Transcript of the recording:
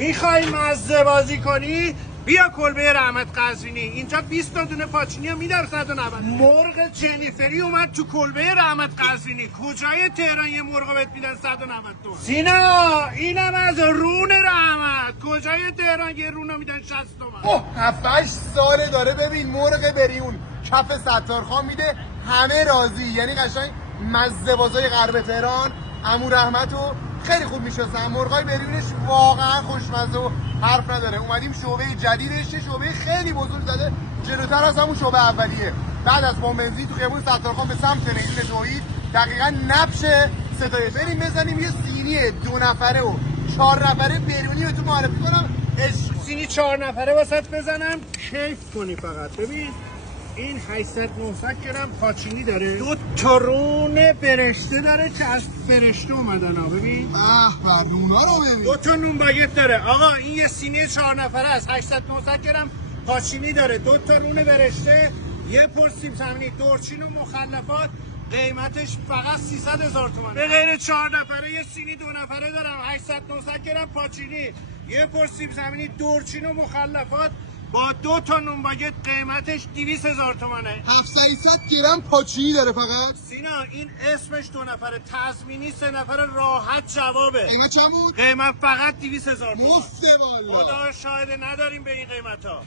میخوای مزه بازی کنی؟ بیا کلبه رحمت قزوینی، اینجا 20 تا دونه پاچینی رو میدم 190. مرغ جنیفری اومد تو کلبه رحمت قزوینی. کجای تهران یه مرغ بهت میدن 190 تومن؟ سینا اینم از رون رحمت. کجای تهران یه رون رو میدن 60 تومن؟ اوه 7-8 ساله داره ببین مرغ بریون کف ستارخان میده، همه راضی. یعنی قشنگ مزه بازای غرب تهران عمو رحمتو خیلی خوب میشناسن. مرغای بریونش واقعا خوشمزه و حرف نداره. اومدیم شعبه جدیدش، شعبه خیلی بزرگ زده جلوتر از همون شعبه اولیه. بعد از بنزین تو خیابون ستارخان به سمت نگین توحید دقیقاً نبش ستایش بریم بزنیم یه سینی 2 نفره و 4 نفره بریونی رو تو معرفی کنم. سینی 4 نفره واسط بزنم کیف کنی فقط. ببین این 800-900 گرم پاچینی داره، 2 تا رون برشته داره که از برشته اومدن ها. ببین رونا رو ببین، 2 تا نون باگت داره. آقا این یه سینی 4 نفره است، 800-900 گرم پاچینی داره، 2 تا رون برشته، یه پر سیب زمینی، دورچین و مخلفات. قیمتش فقط 300,000 تومان. به غیر 4 نفره یه سینی 2 نفره دارم، 800-900 گرم پاچینی، یه پر سیب زمینی، دورچین و مخلفات با 2 تا نون باگت. قیمتش 200,000 تومانه. 700 گرم پاچینی داره فقط. سینا این اسمش 2 نفره، تضمینی 3 نفره راحت جوابه. قیمت چند بود؟ قیمت فقط 200,000 تومان. مفته والا. خدا شاهد نداریم به این قیمت ها.